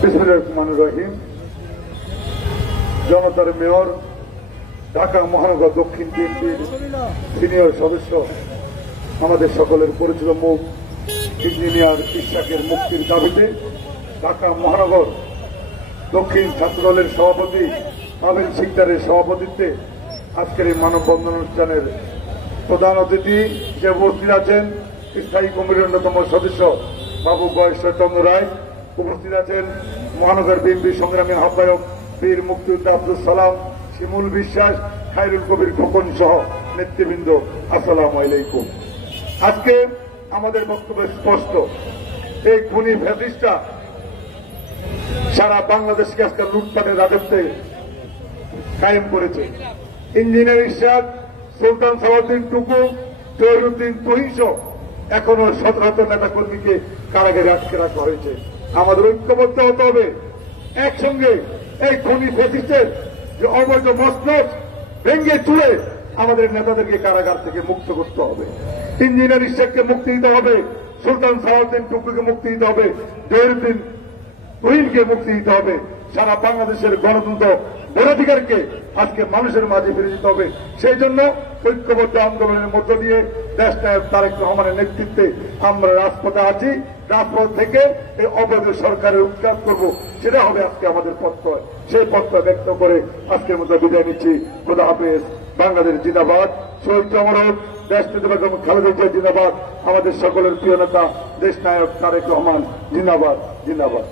বিসমিল্লাহির রহমানির রহিম। জনতার মেয়র, ঢাকা মহানগর দক্ষিণ বিএনপির সিনিয়র সদস্য, আমাদের সকলের পরিচিত মুখ ইঞ্জিনিয়ার ইশাকের মুক্তির দাবিতে ঢাকা মহানগর দক্ষিণ ছাত্রদলের সভাপতি আমিন সিকদারের সভাপতিত্বে আজকের এই মানববন্ধন অনুষ্ঠানের প্রধান অতিথি হিসেবে উপস্থিত আছেন স্থায়ী কমিটির অন্যতম সদস্য বাবু বয়েশ্বরচন্দ্র রায়, উপস্থিত আছেন মহানগর বিএনপির সংগ্রামী আহ্বায়ক বীর মুক্তিযোদ্ধা আব্দুল সালাম, শিমুল বিশ্বাস, খায়রুল কবির খোকন সহ নেতৃবৃন্দ, আসসালামু আলাইকুম। আজকে আমাদের বক্তব্য স্পষ্ট, এই খুনি ফ্যাসিস্টরা সারা বাংলাদেশকে আজকে লুটপাটের রাজত্বে কায়েম করেছে। ইঞ্জিনিয়ার ইশাক, সুলতান সালাউদ্দিন টুকু, জহিরুদ্দিন তুহিন এখনো শত শত নেতা কর্মীকে কারাগারে আটকে রাখা হয়েছে। আমাদের ঐক্যবদ্ধ হতে হবে, একসঙ্গে এই খুনি ফ্যাসিস্টের যে অবৈধ মসনদ ভেঙে চুড়ে আমাদের নেতাদেরকে কারাগার থেকে মুক্ত করতে হবে। ইঞ্জিনিয়ার ইশাককে মুক্তি দিতে হবে, সুলতান সালাউদ্দিন টুকুকে মুক্তি দিতে হবে, জহিরুদ্দিন তুহিনকে মুক্তি দিতে হবে। সারা বাংলাদেশের গণতন্ত্র ভোটাধিকারকে আজকে মানুষের মাঝে ফিরে দিতে হবে। সেই জন্য ঐক্যবদ্ধ আন্দোলনের মধ্য দিয়ে দেশ নায়ক তারেক রহমানের নেতৃত্বে আমরা রাজপথে আছি। রাজপথ থেকে এই অবৈধ সরকারের উৎখাত করব, সেটা হবে আজকে আমাদের প্রত্যয়। সেই প্রত্যয় ব্যক্ত করে আজকের মতো বিদায় নিচ্ছি। খোদা হাফেজ। বাংলাদেশ জিন্দাবাদ। শহীদ অমর হোক দেশ নেতা বেগম খালেদা জিয়া জিন্দাবাদ। আমাদের সকলের প্রিয় নেতা দেশ নায়ক তারেক রহমান জিন্দাবাদ, জিন্দাবাদ।